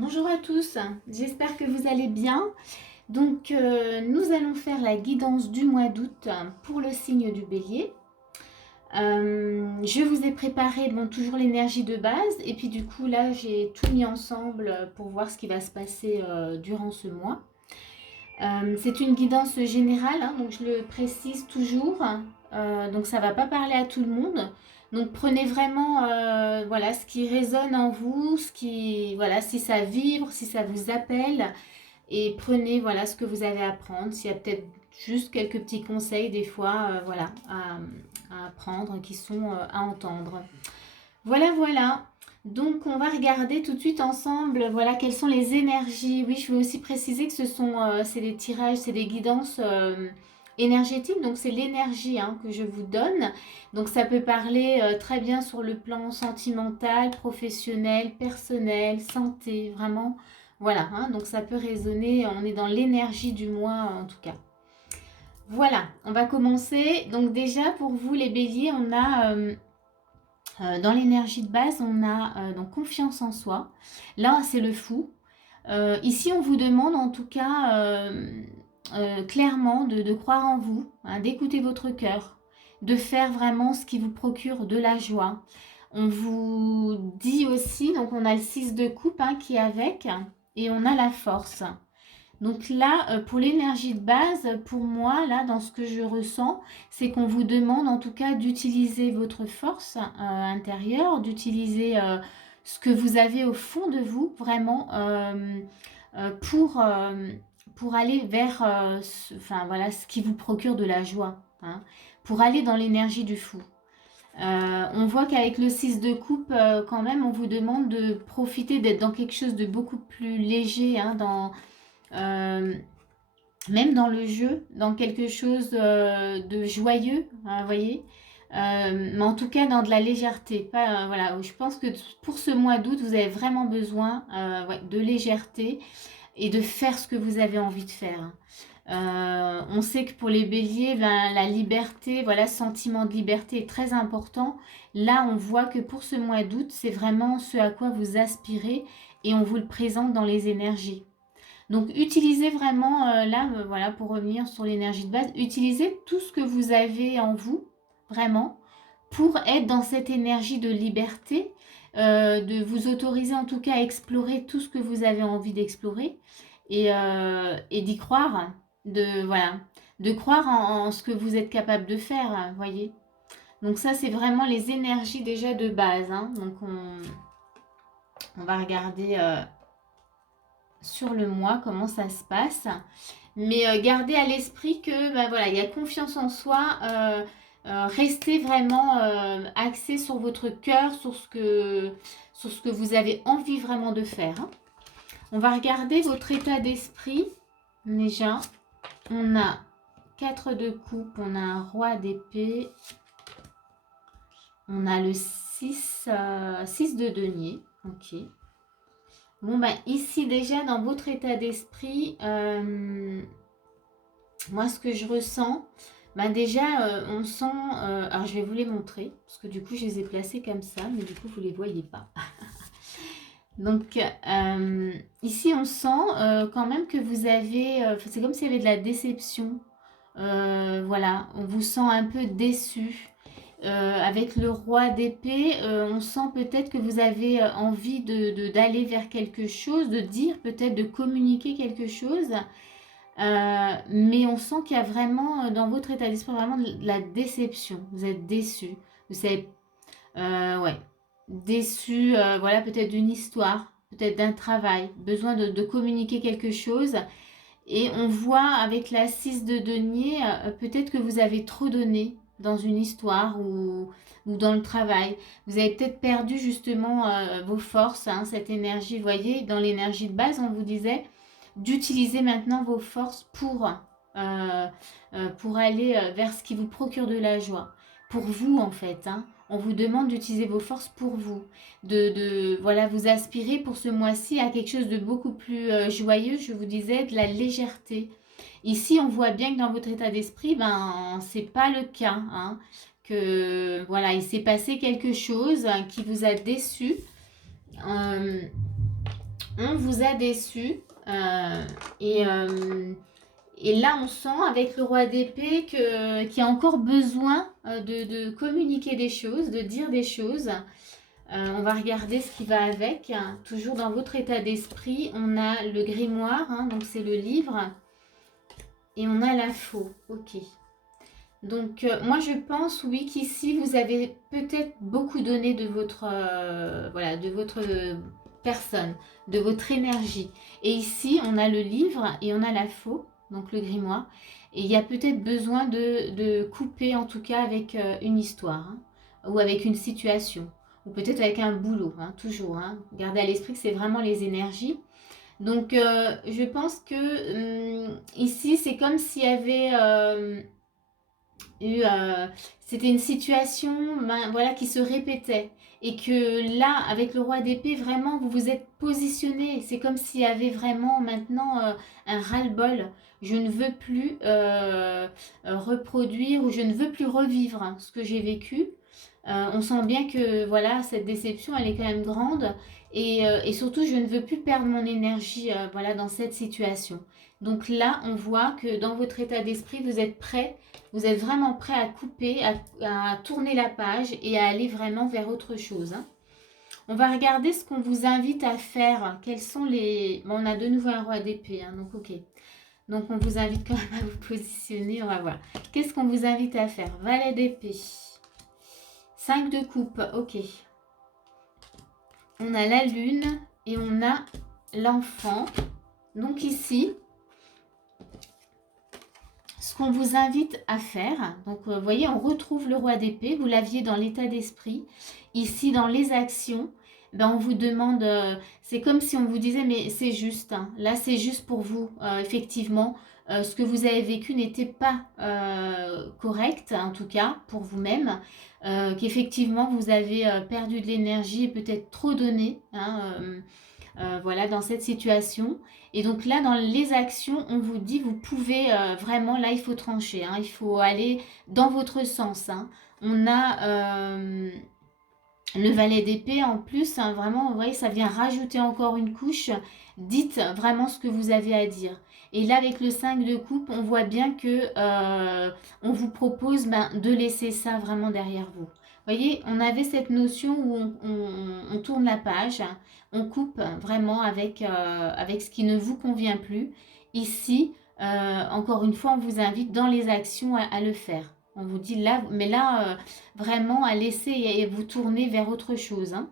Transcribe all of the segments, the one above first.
Bonjour à tous, j'espère que vous allez bien. Donc nous allons faire la guidance du mois d'août pour le signe du Bélier. Je vous ai préparé toujours l'énergie de base et puis du coup là j'ai tout mis ensemble pour voir ce qui va se passer durant ce mois. C'est une guidance générale, donc je le précise toujours. Donc ça ne va pas parler à tout le monde. Donc prenez vraiment voilà, ce qui résonne en vous, voilà, si ça vibre, si ça vous appelle. Et prenez voilà, ce que vous avez à prendre. S'il y a peut-être juste quelques petits conseils des fois voilà, à apprendre, qui sont à entendre. Voilà, voilà. Donc, on va regarder tout de suite ensemble, voilà, quelles sont les énergies. Oui, je veux aussi préciser que c'est des tirages, c'est des guidances énergétiques. Donc, c'est l'énergie que je vous donne. Donc, ça peut parler très bien sur le plan sentimental, professionnel, personnel, santé, vraiment. Voilà, donc ça peut résonner. On est dans l'énergie du mois en tout cas. Voilà, on va commencer. Donc, déjà, pour vous, les béliers, on a... dans l'énergie de base, on a donc confiance en soi. Là, c'est le fou. Ici, on vous demande en tout cas clairement de croire en vous, d'écouter votre cœur, de faire vraiment ce qui vous procure de la joie. On vous dit aussi, donc on a le 6 de coupe qui est avec, et on a la force. Donc là, pour l'énergie de base, pour moi, là, dans ce que je ressens, c'est qu'on vous demande en tout cas d'utiliser votre force intérieure, d'utiliser ce que vous avez au fond de vous, vraiment, euh, pour, euh, pour aller vers enfin, voilà, ce qui vous procure de la joie, pour aller dans l'énergie du fou. On voit qu'avec le 6 de coupe, quand même, on vous demande de profiter d'être dans quelque chose de beaucoup plus léger, euh, même dans le jeu, dans quelque chose de joyeux, vous voyez. Mais en tout cas dans de la légèreté. Pas, voilà, je pense que pour ce mois d'août, vous avez vraiment besoin de légèreté et de faire ce que vous avez envie de faire. On sait que pour les béliers, la liberté, voilà, sentiment de liberté est très important. Là, on voit que pour ce mois d'août, c'est vraiment ce à quoi vous aspirez et on vous le présente dans les énergies. Donc utilisez vraiment, voilà, pour revenir sur l'énergie de base, utilisez tout ce que vous avez en vous, vraiment, pour être dans cette énergie de liberté, de vous autoriser en tout cas à explorer tout ce que vous avez envie d'explorer et d'y croire, voilà, de croire en ce que vous êtes capable de faire, voyez. Donc ça, c'est vraiment les énergies déjà de base. Donc on va regarder sur le mois comment ça se passe. Mais gardez à l'esprit que voilà, il y a confiance en soi. Restez vraiment axé sur votre cœur, sur ce que vous avez envie vraiment de faire. On va regarder votre état d'esprit. Déjà, on a 4 de coupe, on a un roi d'épée, on a le 6 de denier. Ok. Bon, ici déjà, dans votre état d'esprit, moi, ce que je ressens, déjà, on sent... alors, je vais vous les montrer, parce que du coup, je les ai placés comme ça, mais du coup, vous ne les voyez pas. Donc, ici, on sent quand même que vous avez... c'est comme s'il y avait de la déception. Voilà, on vous sent un peu déçu. Avec le roi d'épée, on sent peut-être que vous avez envie d'aller vers quelque chose, de dire peut-être, de communiquer quelque chose. Mais on sent qu'il y a vraiment dans votre état d'esprit vraiment de la déception. Vous êtes déçu. Vous êtes ouais, déçu, voilà, peut-être d'une histoire, peut-être d'un travail, besoin de communiquer quelque chose. Et on voit avec la 6 de denier, peut-être que vous avez trop donné dans une histoire ou dans le travail. Vous avez peut-être perdu justement vos forces, cette énergie. Vous voyez, dans l'énergie de base, on vous disait d'utiliser maintenant vos forces pour aller vers ce qui vous procure de la joie. Pour vous, en fait. On vous demande d'utiliser vos forces pour vous. Voilà, vous aspirez pour ce mois-ci à quelque chose de beaucoup plus joyeux, je vous disais, de la légèreté. Ici, on voit bien que dans votre état d'esprit, c'est pas le cas. Que voilà, il s'est passé quelque chose qui vous a déçu. on vous a déçu. euh, et, euh, et là, on sent avec le roi d'épée qu'il y a encore besoin de communiquer des choses, de dire des choses. On va regarder ce qui va avec. Toujours dans votre état d'esprit, on a le grimoire, hein, donc c'est le livre. Et on a la faux. Ok. Donc, moi, je pense, oui, qu'ici, vous avez peut-être beaucoup donné de votre, voilà, de votre personne, de votre énergie. Et ici, on a le livre et on a la faux, donc le grimoire. Et il y a peut-être besoin de couper, en tout cas, avec une histoire, hein, ou avec une situation, ou peut-être avec un boulot, hein, toujours. Hein. Gardez à l'esprit que c'est vraiment les énergies. Donc, je pense que ici, c'est comme s'il y avait c'était une situation ben, voilà, qui se répétait. Et que là, avec le roi d'épée, vraiment, vous vous êtes positionné. C'est comme s'il y avait vraiment maintenant un ras-le-bol. Je ne veux plus reproduire ou je ne veux plus revivre hein, ce que j'ai vécu. On sent bien que voilà, cette déception, elle est quand même grande. Et surtout, je ne veux plus perdre mon énergie voilà, dans cette situation. Donc là, on voit que dans votre état d'esprit, vous êtes prêt, vous êtes vraiment prêt à couper, à tourner la page et à aller vraiment vers autre chose. Hein. On va regarder ce qu'on vous invite à faire. Quels sont les... Bon, on a de nouveau un roi d'épée, hein, donc ok. Donc on vous invite quand même à vous positionner, on va voir. Qu'est-ce qu'on vous invite à faire? Valet d'épée. 5 de coupe, ok. On a la lune et on a l'enfant. Donc ici, ce qu'on vous invite à faire, donc vous voyez, on retrouve le roi d'épée, vous l'aviez dans l'état d'esprit. Ici, dans les actions, ben, on vous demande, c'est comme si on vous disait, mais c'est juste, hein. Là c'est juste pour vous, effectivement, ce que vous avez vécu n'était pas correct, en tout cas pour vous-même, qu'effectivement vous avez perdu de l'énergie et peut-être trop donné, hein, voilà, dans cette situation. Et donc là, dans les actions, on vous dit, vous pouvez vraiment, là, il faut trancher, hein, il faut aller dans votre sens. Hein. On a le valet d'épée en plus, hein, vraiment, vous voyez, ça vient rajouter encore une couche. Dites vraiment ce que vous avez à dire. Et là, avec le 5 de coupe, on voit bien que on vous propose ben, de laisser ça vraiment derrière vous. Vous voyez, on avait cette notion où on tourne la page, hein, on coupe vraiment avec ce qui ne vous convient plus. Ici, encore une fois, on vous invite dans les actions à le faire. On vous dit là, mais là, vraiment à laisser et vous tourner vers autre chose. Hein.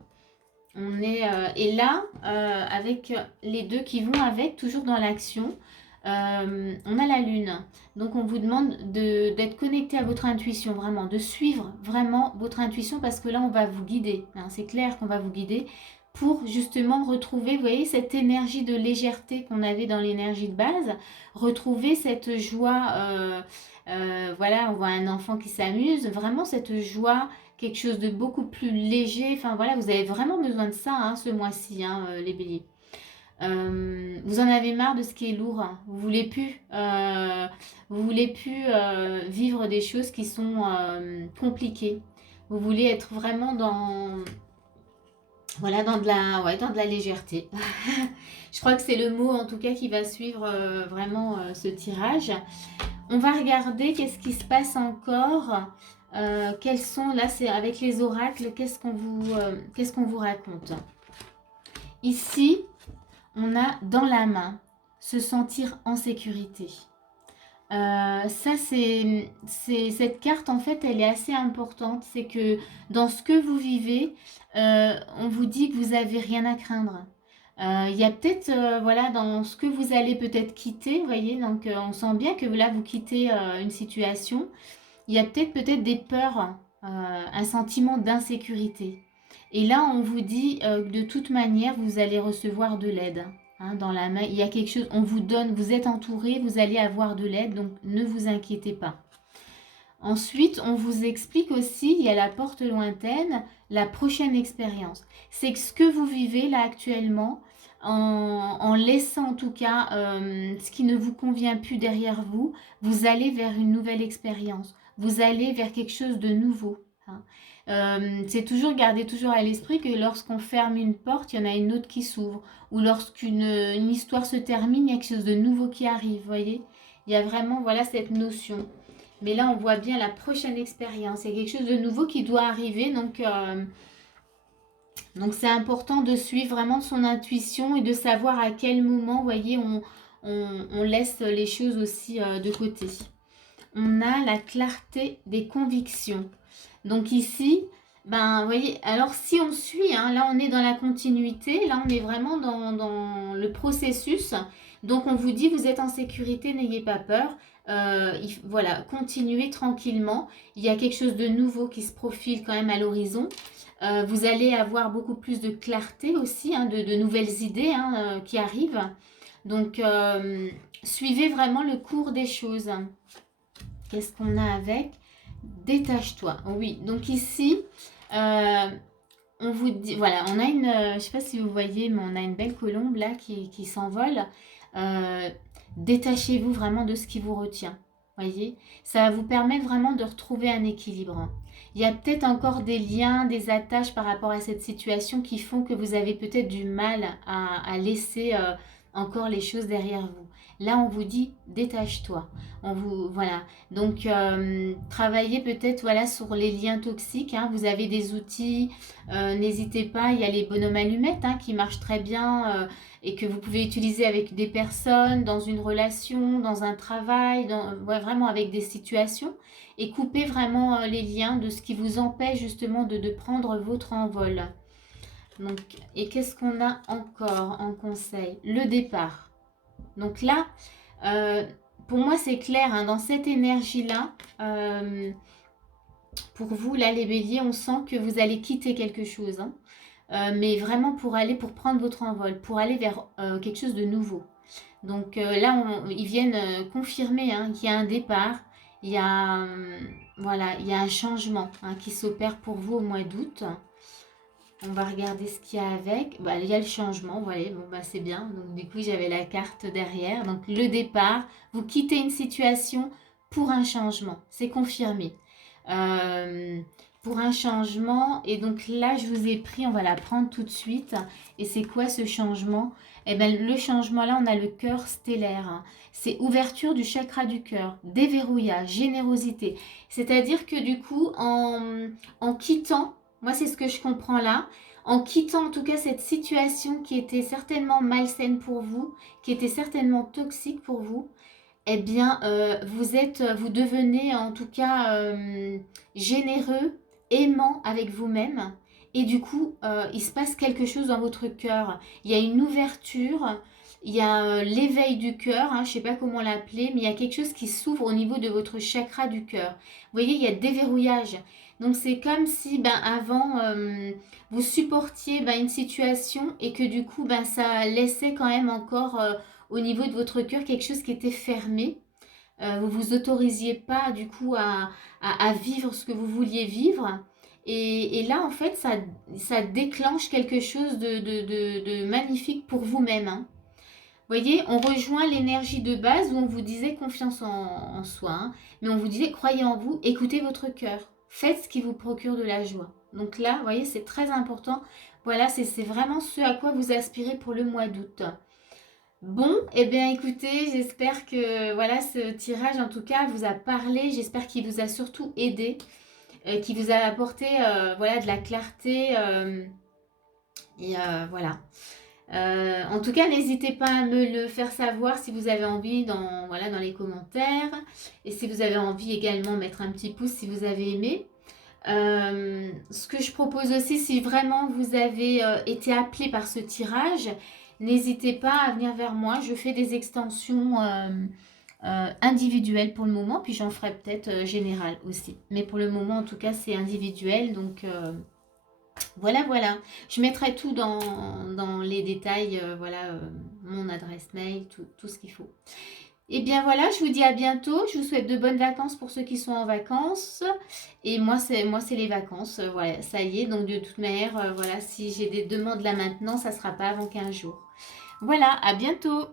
On est, et là, avec les deux qui vont avec, toujours dans l'action, on a la lune. Donc on vous demande d'être connecté à votre intuition, vraiment, de suivre vraiment votre intuition parce que là, on va vous guider. Hein. C'est clair qu'on va vous guider pour justement retrouver, vous voyez, cette énergie de légèreté qu'on avait dans l'énergie de base, retrouver cette joie, voilà, on voit un enfant qui s'amuse, vraiment cette joie, quelque chose de beaucoup plus léger, enfin voilà, vous avez vraiment besoin de ça hein, ce mois-ci, hein, les béliers. Vous en avez marre de ce qui est lourd, hein. Vous voulez plus vivre des choses qui sont compliquées. Vous voulez être vraiment dans, voilà, dans de la légèreté. Je crois que c'est le mot en tout cas qui va suivre vraiment ce tirage. On va regarder qu'est-ce qui se passe encore. Quels sont, là c'est avec les oracles, qu'est-ce qu'on vous raconte. Ici, on a dans la main, se sentir en sécurité. Ça, cette carte, en fait, elle est assez importante. C'est que dans ce que vous vivez, on vous dit que vous n'avez rien à craindre. Il y a peut-être, voilà, dans ce que vous allez peut-être quitter, vous voyez, donc on sent bien que là, vous quittez une situation. Il y a peut-être des peurs, un sentiment d'insécurité. Et là, on vous dit, de toute manière, vous allez recevoir de l'aide. Hein, dans la main, il y a quelque chose, on vous donne, vous êtes entouré, vous allez avoir de l'aide, donc ne vous inquiétez pas. Ensuite, on vous explique aussi, il y a la porte lointaine, la prochaine expérience. C'est que ce que vous vivez là actuellement, en laissant en tout cas ce qui ne vous convient plus derrière vous, vous allez vers une nouvelle expérience. Vous allez vers quelque chose de nouveau. Hein. C'est toujours garder toujours à l'esprit que lorsqu'on ferme une porte, il y en a une autre qui s'ouvre. Ou lorsqu'une une histoire se termine, il y a quelque chose de nouveau qui arrive, vous voyez. Il y a vraiment, voilà, cette notion. Mais là, on voit bien la prochaine expérience. Il y a quelque chose de nouveau qui doit arriver. Donc c'est important de suivre vraiment son intuition et de savoir à quel moment, vous voyez, on laisse les choses aussi de côté. On a la clarté des convictions. Donc ici, ben, vous voyez, alors si on suit, hein, là on est dans la continuité, là on est vraiment dans le processus. Donc on vous dit, vous êtes en sécurité, n'ayez pas peur. Voilà, continuez tranquillement. Il y a quelque chose de nouveau qui se profile quand même à l'horizon. Vous allez avoir beaucoup plus de clarté aussi, hein, de nouvelles idées hein, qui arrivent. Donc suivez vraiment le cours des choses. Qu'est-ce qu'on a avec? Détache-toi. Oui, donc ici, on vous dit, voilà, on a une, je ne sais pas si vous voyez, mais on a une belle colombe là qui s'envole. Euh, Détachez-vous vraiment de ce qui vous retient. Voyez, ça va vous permettre vraiment de retrouver un équilibre. Il y a peut-être encore des liens, des attaches par rapport à cette situation qui font que vous avez peut-être du mal à laisser encore les choses derrière vous. Là, on vous dit détache-toi. On vous voilà. Donc travaillez peut-être voilà sur les liens toxiques. Hein. Vous avez des outils. N'hésitez pas. Il y a les bonhommes allumettes hein, qui marchent très bien et que vous pouvez utiliser avec des personnes, dans une relation, dans un travail, ouais, vraiment avec des situations. Et coupez vraiment les liens de ce qui vous empêche justement de prendre votre envol. Donc, et qu'est-ce qu'on a encore en conseil? Le départ. Donc là, pour moi, c'est clair, hein, dans cette énergie-là, pour vous, là, les béliers, on sent que vous allez quitter quelque chose. Hein. Mais vraiment pour prendre votre envol, pour aller vers quelque chose de nouveau. Donc là, ils viennent confirmer hein, qu'il y a un départ, il y a, voilà, il y a un changement hein, qui s'opère pour vous au mois d'août. On va regarder ce qu'il y a avec. Bah, il y a le changement, vous voyez, bon, bah, c'est bien. Donc du coup, j'avais la carte derrière. Donc le départ, vous quittez une situation pour un changement. C'est confirmé. Euh, pour un changement. Et donc là, je vous ai pris, on va la prendre tout de suite. Et c'est quoi ce changement? Eh bien, le changement là, on a le cœur stellaire. C'est ouverture du chakra du cœur, déverrouillage, générosité. C'est-à-dire que du coup, en quittant, moi c'est ce que je comprends là, en quittant en tout cas cette situation qui était certainement malsaine pour vous, qui était certainement toxique pour vous, eh bien, vous devenez en tout cas généreux, aimant avec vous-même. Et du coup, il se passe quelque chose dans votre cœur. Il y a une ouverture, il y a l'éveil du cœur, hein, je ne sais pas comment l'appeler, mais il y a quelque chose qui s'ouvre au niveau de votre chakra du cœur. Vous voyez, il y a déverrouillage. Donc c'est comme si ben, avant, vous supportiez ben, une situation et que du coup, ben, ça laissait quand même encore au niveau de votre cœur quelque chose qui était fermé. Vous vous autorisiez pas du coup à vivre ce que vous vouliez vivre. Et là, en fait, ça déclenche quelque chose de magnifique pour vous-même. Hein. Vous voyez, on rejoint l'énergie de base où on vous disait confiance en soi. Hein, mais on vous disait croyez en vous, écoutez votre cœur. Faites ce qui vous procure de la joie. Donc là, vous voyez, c'est très important. Voilà, c'est vraiment ce à quoi vous aspirez pour le mois d'août. Bon, eh bien écoutez, j'espère que voilà ce tirage en tout cas vous a parlé, j'espère qu'il vous a surtout aidé, qu'il vous a apporté voilà de la clarté voilà. En tout cas, n'hésitez pas à me le faire savoir si vous avez envie voilà, dans les commentaires et si vous avez envie également mettre un petit pouce si vous avez aimé. Ce que je propose aussi, si vraiment vous avez été appelé par ce tirage, n'hésitez pas à venir vers moi. Je fais des extensions individuelles pour le moment, puis j'en ferai peut-être générales aussi. Mais pour le moment, en tout cas, c'est individuel. Donc voilà, voilà. Je mettrai tout dans les détails, voilà, mon adresse mail, tout ce qu'il faut. Et bien voilà, je vous dis à bientôt. Je vous souhaite de bonnes vacances pour ceux qui sont en vacances. Et moi, c'est les vacances. Voilà, ça y est. Donc de toute manière, voilà, si j'ai des demandes là maintenant, ça ne sera pas avant 15 jours. Voilà, à bientôt.